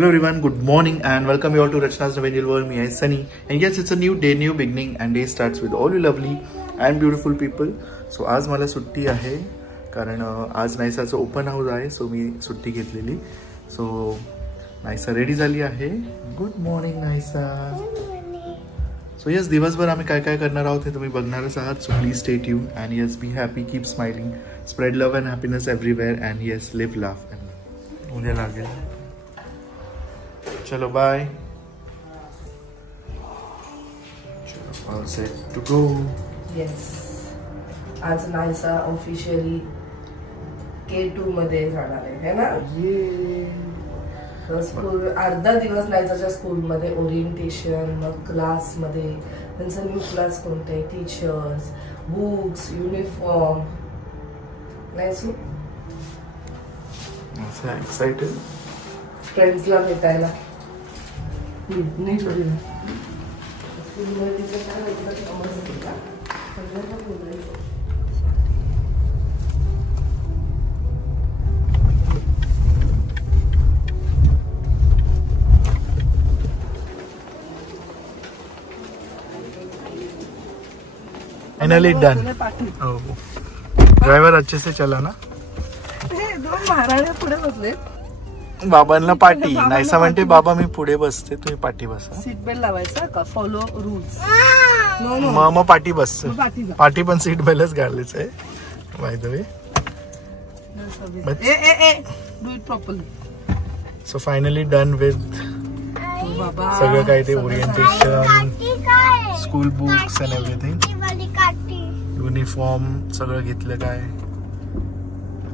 Hello everyone, good morning and welcome you all to Rachna's Novenial World. Me is Sunny and yes, it's a new day, new beginning and day starts with all you lovely and beautiful people. So आज मला सुट्टी आहे कारण आज नायसाचं open house आहे. So मी सुट्टी घेतलेली. So Naysa ready झाली आहे. Good morning Naysa. So yes, दिवसभर आम्ही काय काय करणार आहोत हे तुम्ही बघणारच आहात. So please stay tune and yes, be happy, keep smiling, spread love and happiness everywhere and yes, live, laugh and उद्या लागेल. चलो bye. All set to go. Yes. आज नायसा ऑफिशियली K2 मध्ये जाणार आहे है ना. स्कूल अर्धा दिवस नायसाच्या स्कूलमध्ये ओरिएंटेशन, मग क्लासमध्ये त्यांचा न्यू क्लास कोणते, टीचर्स, बुक्स, युनिफॉर्म. नायसू एक्साइटेड फ्रेंड्सला भेटायला. नीट होईल. स्कूलमध्ये तिचं काय होतं समजते का सगळ्यांना बोलायचं. Finally done. ड्राइवर अच्छे से चला ना. दोन महाराणे पुढे बसले. बाबांना पाठी. नायसा म्हणते बाबा मी पुढे बसते, तुम्ही पाठी बसा. सीट बेल्ट लावायचा का, फॉलो रूल्स. मग पाठी बस. पाठी पण सीट बेल्टच घालायचं आहे by the way. Do it properly. So finally done with सगळं काय ते orientation, school books and everything, uniform सगळं घेतलं काय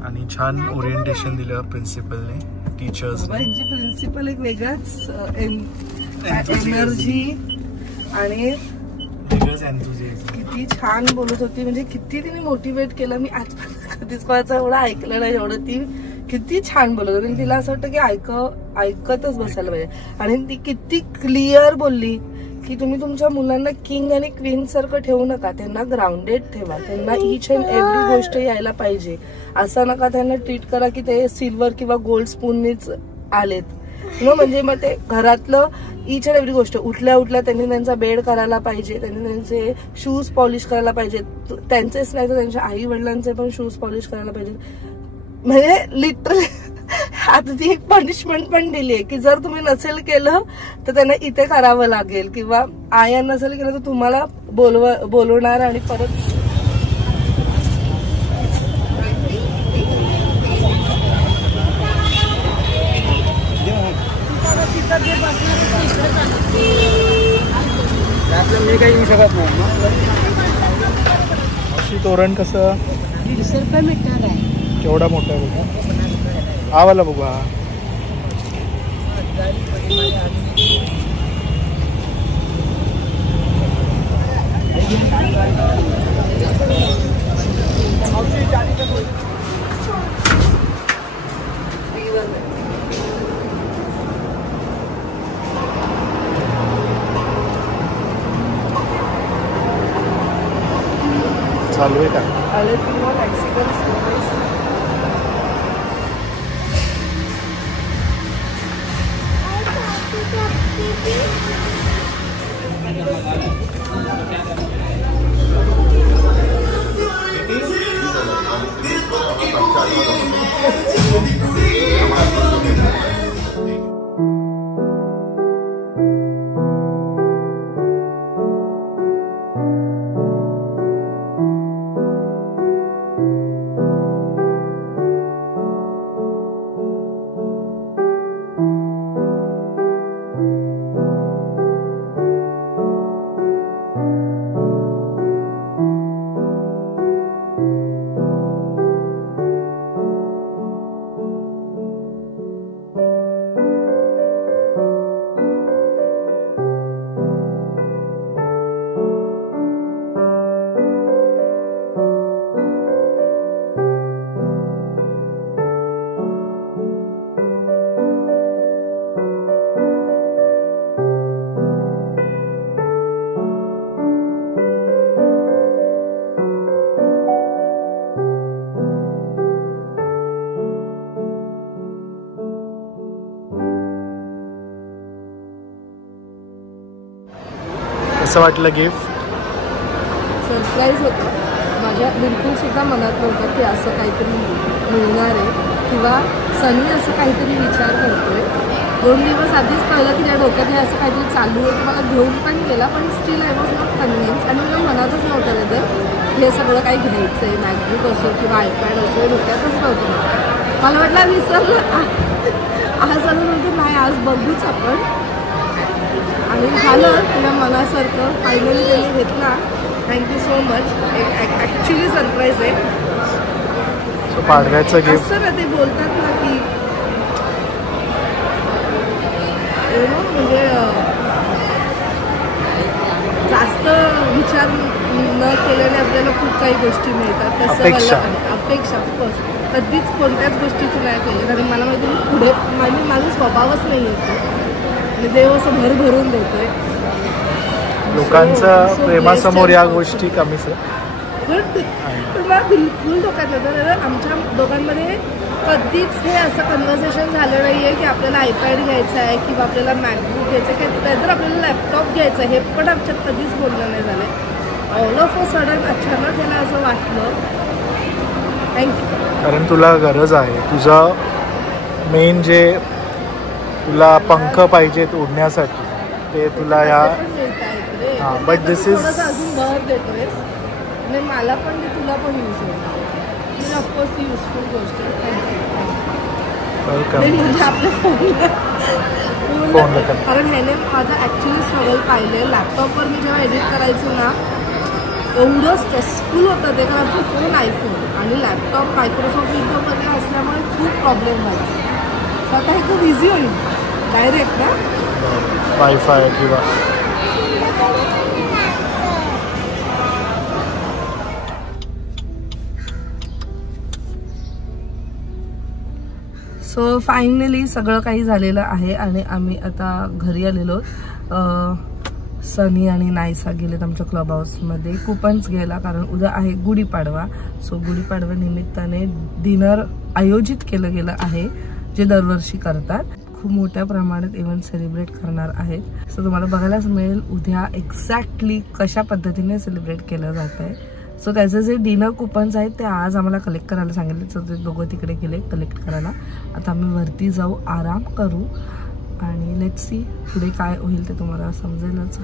आणि छान ओरिएंटेशन दिलं प्रिन्सिपलने, टीचर्स. प्रिन्सिपल एक वेगळाच एनर्जी आणि किती छान बोलत होती. म्हणजे किती तिने मोटिवेट केलं. मी आज कधीच कोणाचं एवढं ऐकलं नाही एवढं. ती किती छान बोलत होती. तिला असं वाटतं की ऐकतच बसायला पाहिजे. आणि ती किती क्लिअर बोलली की तुम्ही तुमच्या मुलांना किंग आणि क्वीन सारखं ठेवू नका, त्यांना ग्राउंडेड ठेवा. त्यांना ईच अँड एव्हरी गोष्ट यायला पाहिजे. असं नका त्यांना ट्रीट करा की ते सिल्वर किंवा गोल्ड स्पूननीच आलेत. म्हणजे मग ते घरातलं ईच अँड एव्हरी गोष्ट, उठल्या उठल्या त्यांनी त्यांचा बेड करायला पाहिजे, त्यांनी त्यांचे शूज पॉलिश करायला पाहिजे. त्यांचेच नाही तर त्यांच्या आई वडिलांचे पण शूज पॉलिश करायला पाहिजे. म्हणजे लिटरली आता ती एक पनिशमेंट पण दिली आहे की जर तुम्ही नसेल केलं तर त्यांना इथे करावं लागेल, किंवा आया नसेल केलं तर तुम्हाला बोलवणार आणि परत. मी काही येऊ शकत नाही. अशी तोरण कसं 150 रुपये मीटर आहे. केवढा मोठा आहे बघा. आवाला बघा. चालू आहे का. कसं वाटलं गिफ्ट? सरप्राईज होतं. माझ्या बिलकुल सुद्धा मनात नव्हतं की असं काहीतरी मिळणार आहे किंवा सनी असं काहीतरी विचार करतोय. 2 दिवस आधीच कळलं की त्या डोक्यात हे असं काहीतरी चालू आहे. मला घेऊन पण गेला, पण still I was not convince. आणि मला मनातच नव्हतं वेदर हे सगळं काही घ्यायचं आहे. मॅकबुक असो किंवा आयपॅड असो हे डोक्यातच नव्हतं. मला वाटलं विसरलं आज असं नव्हतं. नाही, आज बघूच आपण. आणि झालं तुला मनासारखं. फायनली त्यांनी घेतला. Thank you so much. Actually surprise आहे. पाडव्याचं गिफ्ट असं ना ते बोलतात ना की म्हणजे जास्त विचार न केल्याने आपल्याला खूप काही गोष्टी मिळतात. तसं मला अपेक्षा ऑफकोर्स कधीच कोणत्याच गोष्टीची नाही केली. कारण मला माहिती पुढे माझा स्वभावच नाही येतो आणि देव असं भरभरून देतोय. लोकांचा प्रेमासमोर या गोष्टी कमीच आहे. पण मला बिलकुल डोक्यात नव्हतं. आमच्या दोघांमध्ये कधीच हे असं कन्व्हर्सेशन झालं नाही आहे की आपल्याला आयपॅड घ्यायचा आहे किंवा आपल्याला मॅकबुक घ्यायचं आहे किंवा तर आपल्याला लॅपटॉप घ्यायचं आहे. हे पण आमच्यात कधीच बोलणं नाही झालं आहे. ऑल ऑफ अ सडन अचानक त्याला असं वाटलं. थँक्यू. कारण तुला गरज आहे. तुझं मेन जे तुला पंख पाहिजेत उडण्यासाठी ते तुला या बट दिस इज अजून भर देतोय. आणि मला पण ते तुला पण यूज होईल. ऑफकोर्स ती युजफुल गोष्ट आहे. म्हणजे आपल्या फोनला कारण ह्याने माझा ॲक्च्युली स्ट्रगल पाहिलं. लॅपटॉपवर मी जेव्हा एडिट करायचो ना एवढं स्ट्रेसफुल होतं ते. कारण आमचा फोन आयफोन आणि लॅपटॉप मायक्रोसॉफ्ट विंडोमध्ये असल्यामुळे खूप प्रॉब्लेम व्हायचा. आता हे खूप इझी होईल डायरेक्ट ना वायफाय किंवा सो फायनली सगळं काही झालेलं आहे आणि आम्ही आता घरी आलेलो. सनी आणि नायसा गेलेत आमच्या क्लब हाऊसमध्ये कुपन्स घ्यायला. कारण उद्या आहे गुढीपाडवा. सो गुढीपाडवा निमित्ताने डिनर आयोजित केलं गेलं आहे जे दरवर्षी करतात. खूप मोठ्या प्रमाणात इव्हेंट सेलिब्रेट करणार आहेत. सो तुम्हाला बघायलाच मिळेल उद्या एक्झॅक्टली कशा पद्धतीने सेलिब्रेट केलं जात आहे. सो त्याचे जे डिनर कुपन्स आहेत ते आज आम्हाला कलेक्ट करायला सांगितले. सो ते दोघं तिकडे गेले कलेक्ट करायला. आता आम्ही वरती जाऊ, आराम करू आणि लेट्स सी पुढे काय होईल ते तुम्हाला समजेलच.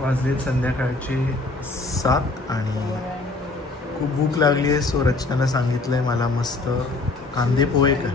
वाजले संध्याकाळचे 7 आणि खूप भूक लागली आहे. सो रचनाला सांगितलंय मला मस्त कांदे पोहे का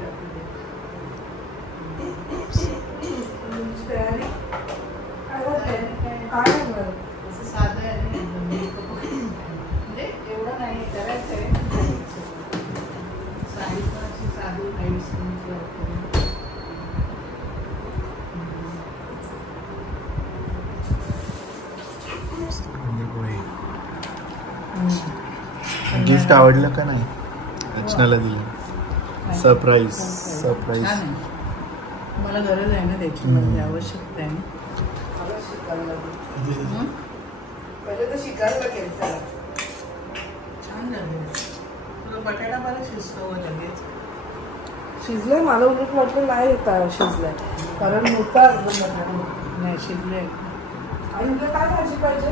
गिफ्ट आवडलं का नाही? रचनाला दिलं. Surprise surprise. मला गरज आहे ना त्याची, मला आवश्यकता आहे. पहिले तर शिकायला घ्यायचं. छान झालं. तुला बटाटा मला शिजतो लगेच. शिजलंय. मला उलट वाटलं नाही येत शिजलंय कारण मोठा नाही शिजलंय. आणि तुला काय भाजी पाहिजे?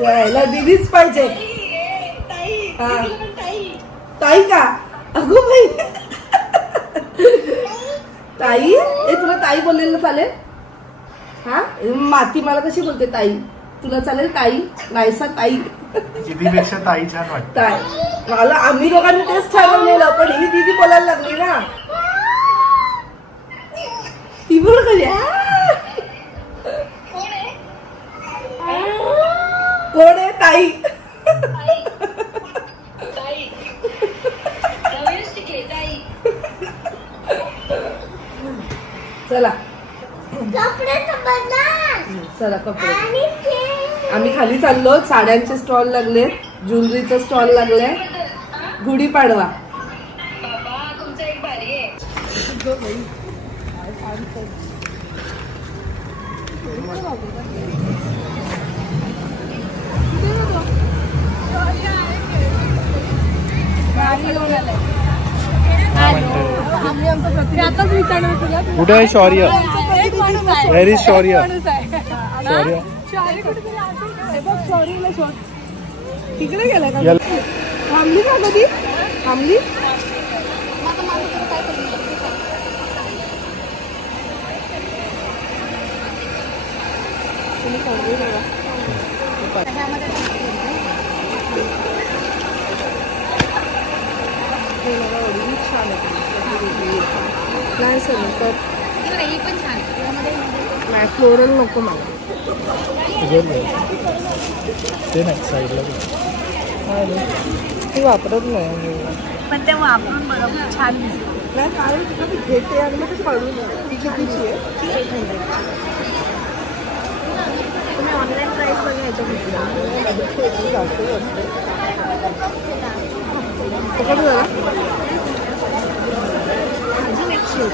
यायला दिदीच पाहिजे. ताई का? अगो बाई ताई. ए तुला ताई बोललेलं चालेल? हा माती मला कशी बोलते ताई? तुला चालेल ताई? नायसा ताई. दीदीपेक्षा ताई छान वाटत. ताई मला आम्ही दोघांनी तेच ठरवलेलं पण ही दीदी बोलायला लागली ना. ती बोल कधी कोण आहे? ताई. चला चला कपडे. आम्ही खाली चाललो. साड्यांचे स्टॉल लागले, ज्वेलरीचं स्टॉल लागले. गुढीपाडवा कुठे आहे शौर्य? वेर इज शौर्य? तिकडे गेला का? थांबली का कधी? थांबली नाही सर नाही फ्लोरल नको मला. ते नाही साईडला ती वापरत नाही पण ते वापरून बघा छान दिसत. नाही कारण तिला ती घेते आणि मग पडून ती कितीची आहे? तुम्ही ऑनलाईन प्राइस बघा याच्या पकड जरा. अजून एक शेट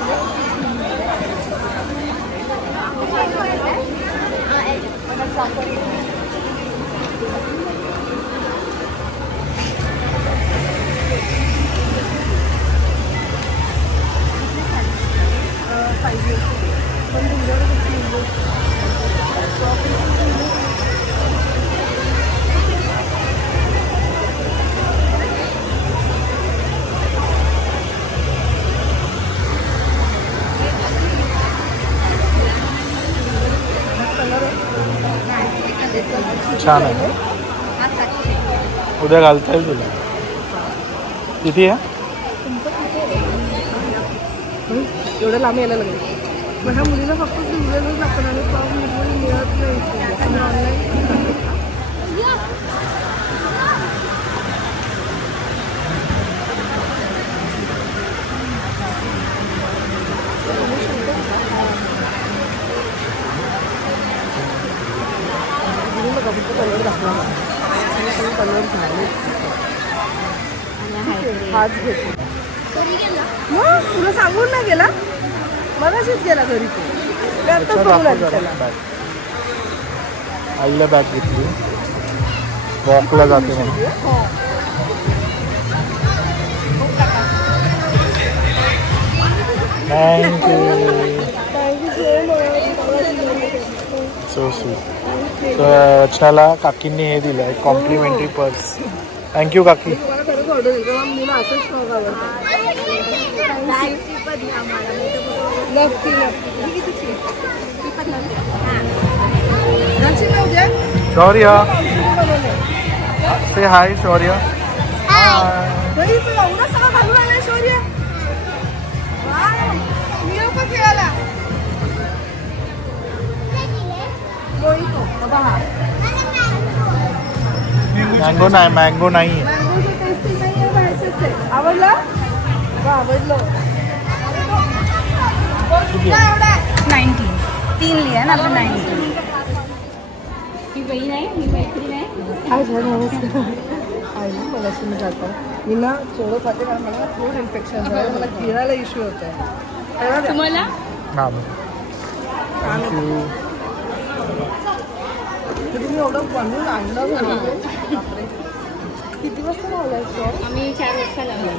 छान आहे. उद्या घालता येईल तुला. किती आहे? एवढं लांब यायला लागले. माझ्या मुलीला फक्त सिंगलच लागतं आणि टॉप मिळत नाही ऑनलाईन. कलर दाखवा कलर झाले. हाच घेतो. तुला सांगून नाही गेला? मगाशीच गेला घरी. तू आताच बघून आली त्याला. आईला बॅग घेतली, वॉकला जाते म्हणून. So sweet. रचनाला काकींनी हे दिलं आहे कॉम्प्लिमेंटरी पर्स. थँक्यू काकी. मला खरंच ऑर्डर दिली तेव्हा मुलं असंच शॉक आवडतात. नक्की शौर्य से हाय. शौर्य तू एवढं सगळं घालून आलाय शौर्य. खेळायला मँगो नाही, मँगो नाही. आवडलं? आवडलं. 90 3 लिया ना आपण 90. ही बहीण आहे, ही मैत्रीण आहे. आज मला तुम्ही जाता मी ना थोडं खाते कारण मला थ्रोट इन्फेक्शन झालं. मला गिळायला इश्यू होत आहे. तुम्हाला तुम्ही एवढं बनवून आणलं. किती वाजता लावलाय? आम्ही 4 वाजता लावलो.